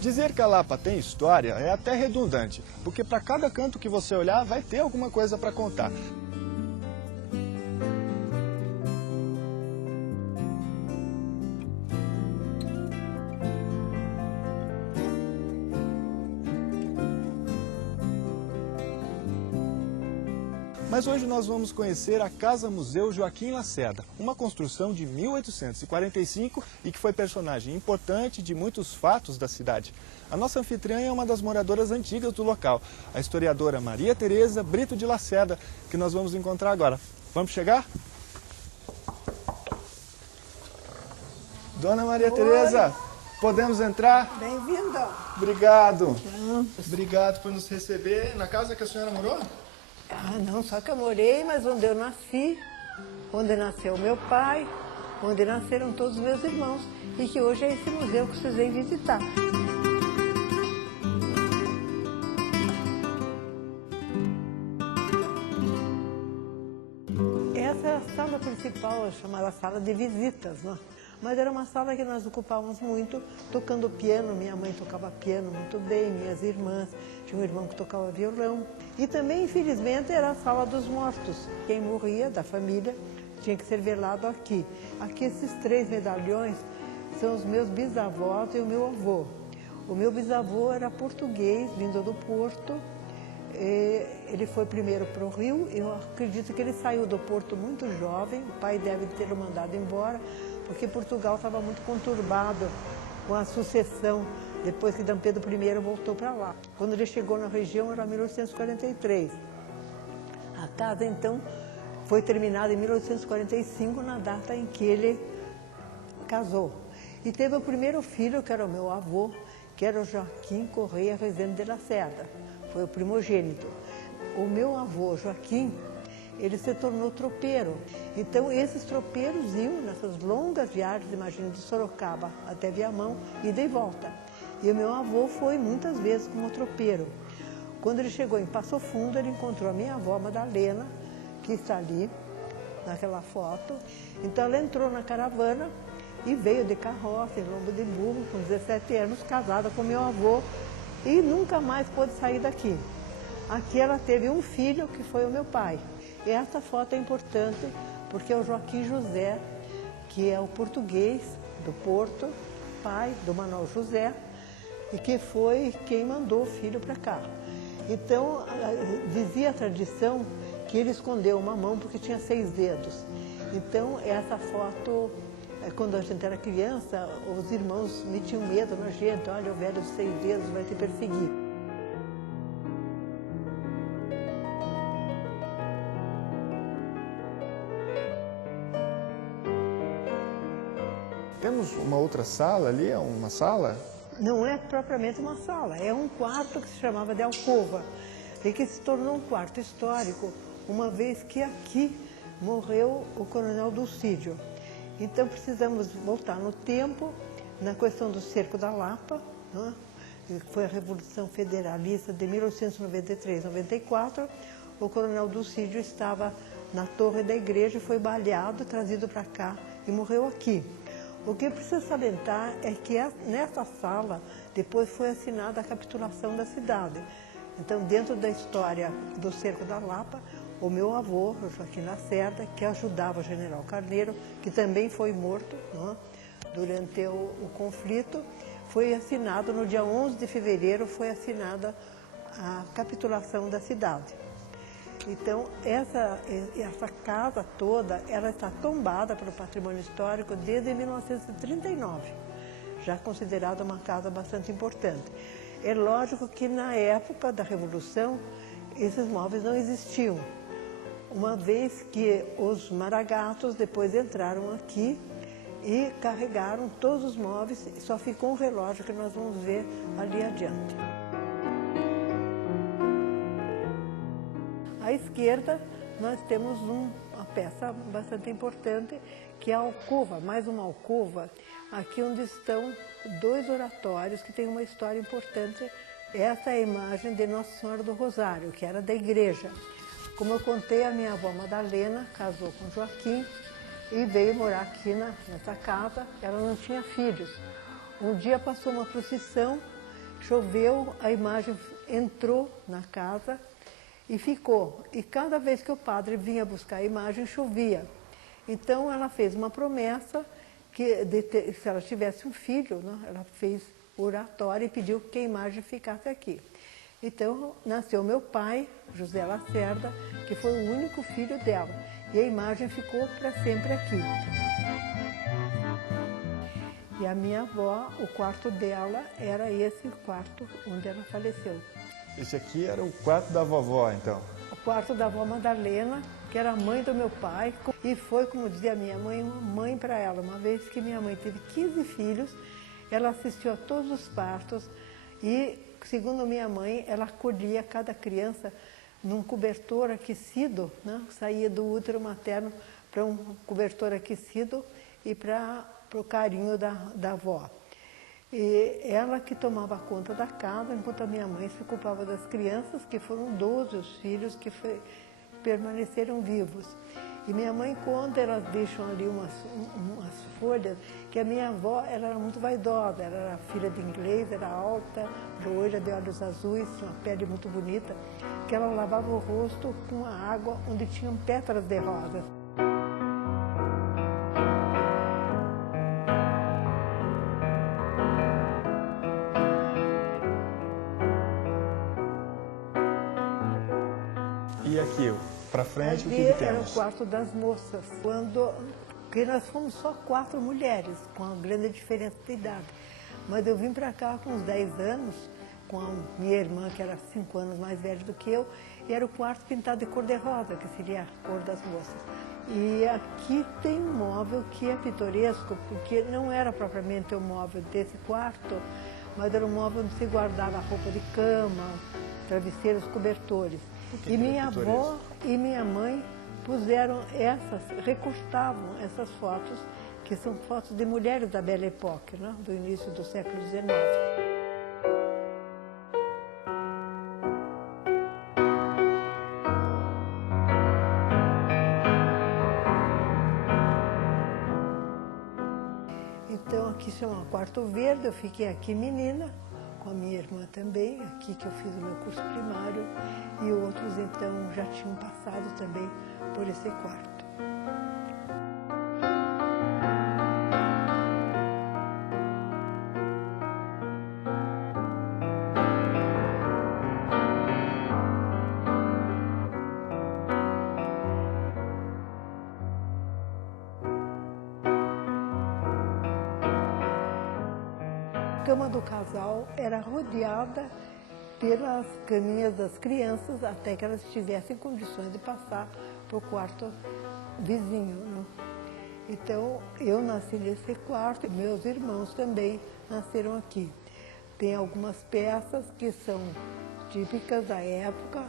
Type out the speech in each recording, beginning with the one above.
Dizer que a Lapa tem história é até redundante, porque para cada canto que você olhar vai ter alguma coisa para contar. Mas hoje nós vamos conhecer a Casa Museu Joaquim Lacerda, uma construção de 1845 e que foi personagem importante de muitos fatos da cidade. A nossa anfitriã é uma das moradoras antigas do local, a historiadora Maria Tereza Brito de Lacerda, que nós vamos encontrar agora. Vamos chegar? Dona Maria Tereza, podemos entrar? Bem-vinda. Obrigado. Obrigado por nos receber. Na casa que a senhora morou? Ah, não, só que eu morei, mas onde eu nasci, onde nasceu meu pai, onde nasceram todos os meus irmãos, e que hoje é esse museu que vocês vêm visitar. Essa é a sala principal, chamada sala de visitas, né? Mas era uma sala que nós ocupávamos muito, tocando piano. Minha mãe tocava piano muito bem, minhas irmãs, tinha um irmão que tocava violão. E também, infelizmente, era a sala dos mortos. Quem morria da família tinha que ser velado aqui. Aqui, esses 3 medalhões são os meus bisavós e o meu avô. O meu bisavô era português, vindo do Porto. Ele foi primeiro para o Rio. Eu acredito que ele saiu do Porto muito jovem. O pai deve ter o mandado embora, porque Portugal estava muito conturbado com a sucessão, depois que D. Pedro I voltou para lá. Quando ele chegou na região, era 1843. A casa, então, foi terminada em 1845, na data em que ele casou. E teve o primeiro filho, que era o meu avô, que era o Joaquim Correia Rezende de Lacerda. Foi o primogênito. O meu avô, Joaquim, ele se tornou tropeiro. Então, esses tropeiros iam nessas longas viagens, imagina, de Sorocaba até Viamão, ida e volta. E o meu avô foi muitas vezes como tropeiro. Quando ele chegou em Passo Fundo, ele encontrou a minha avó Madalena, que está ali, naquela foto. Então, ela entrou na caravana e veio de carroça, em lombo de burro, com 17 anos, casada com meu avô, e nunca mais pôde sair daqui. Aqui ela teve um filho, que foi o meu pai. E essa foto é importante porque é o Joaquim José, que é o português do Porto, pai do Manuel José, e que foi quem mandou o filho para cá. Então, dizia a tradição que ele escondeu uma mão porque tinha 6 dedos. Então, essa foto, quando a gente era criança, os irmãos metiam medo na gente: olha, o velho de 6 dedos vai te perseguir. Temos uma outra sala ali, é uma sala? Não é propriamente uma sala, é um quarto que se chamava de alcova, e que se tornou um quarto histórico, uma vez que aqui morreu o coronel Dulcídio. Então precisamos voltar no tempo, na questão do cerco da Lapa, né? Que foi a Revolução Federalista de 1893-94, o coronel Dulcídio estava na torre da igreja, foi baleado, trazido para cá e morreu aqui. O que precisa salientar é que nessa sala depois foi assinada a capitulação da cidade. Então, dentro da história do cerco da Lapa, o meu avô, o Joaquim Lacerda, que ajudava o general Carneiro, que também foi morto, né, durante o conflito, foi assinado no dia 11 de fevereiro, foi assinada a capitulação da cidade. Então, essa casa toda, ela está tombada pelo patrimônio histórico desde 1939, já considerada uma casa bastante importante. É lógico que na época da Revolução, esses móveis não existiam, uma vez que os maragatos depois entraram aqui e carregaram todos os móveis, só ficou um relógio que nós vamos ver ali adiante. À esquerda, nós temos uma peça bastante importante, que é a alcova, mais uma alcova, aqui onde estão 2 oratórios que têm uma história importante. Essa é a imagem de Nossa Senhora do Rosário, que era da igreja. Como eu contei, a minha avó Madalena casou com Joaquim e veio morar aqui nessa casa. Ela não tinha filhos. Um dia passou uma procissão choveu, a imagem entrou na casa e ficou. E cada vez que o padre vinha buscar a imagem, chovia. Então ela fez uma promessa que se ela tivesse um filho, né, ela fez oratório e pediu que a imagem ficasse aqui. Então nasceu meu pai, José Lacerda, que foi o único filho dela. E a imagem ficou para sempre aqui. E a minha avó, o quarto dela era esse quarto onde ela faleceu. Esse aqui era o quarto da vovó, então? O quarto da avó Madalena, que era a mãe do meu pai, e foi, como dizia minha mãe, uma mãe para ela. Uma vez que minha mãe teve 15 filhos, ela assistiu a todos os partos e, segundo minha mãe, ela acolhia cada criança num cobertor aquecido, né? Saía do útero materno para um cobertor aquecido e para o carinho da avó. E ela que tomava conta da casa, enquanto a minha mãe se ocupava das crianças, que foram 12 os filhos que permaneceram vivos. E minha mãe conta, elas deixam ali umas folhas, que a minha avó ela era muito vaidosa, ela era filha de inglês, era alta, loira, de olhos azuis, uma pele muito bonita, que ela lavava o rosto com a água onde tinham pétalas de rosas. E aqui, para frente, o que Ali temos? era o quarto das moças, porque nós fomos só 4 mulheres, com uma grande diferença de idade. Mas eu vim para cá com uns 10 anos, com a minha irmã, que era 5 anos mais velha do que eu, e era o quarto pintado de cor-de-rosa, que seria a cor das moças. E aqui tem um móvel que é pitoresco, porque não era propriamente o móvel desse quarto, mas era um móvel onde se guardava roupa de cama, travesseiros, cobertores. E minha avó e minha mãe puseram recortavam essas fotos, que são fotos de mulheres da Belle Époque, né, do início do século XIX. Então aqui chama Quarto Verde, eu fiquei aqui menina, com a minha irmã também, aqui que eu fiz o meu curso primário, e outros então já tinham passado também por esse quarto. A cama do casal era rodeada pelas caminhas das crianças até que elas tivessem condições de passar para o quarto vizinho, né? Então, eu nasci nesse quarto e meus irmãos também nasceram aqui. Tem algumas peças que são típicas da época,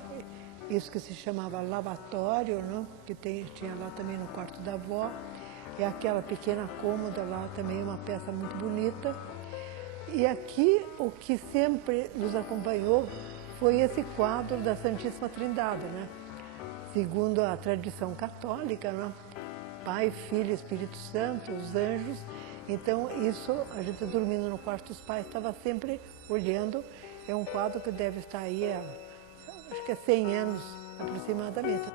isso que se chamava lavatório, né? Que tinha lá também no quarto da avó. E aquela pequena cômoda lá também é uma peça muito bonita. E aqui, o que sempre nos acompanhou foi esse quadro da Santíssima Trindade, né? Segundo a tradição católica, né? Pai, Filho e Espírito Santo, os anjos. Então, isso, a gente dormindo no quarto dos pais, estava sempre olhando. É um quadro que deve estar aí há, acho que é 100 anos aproximadamente.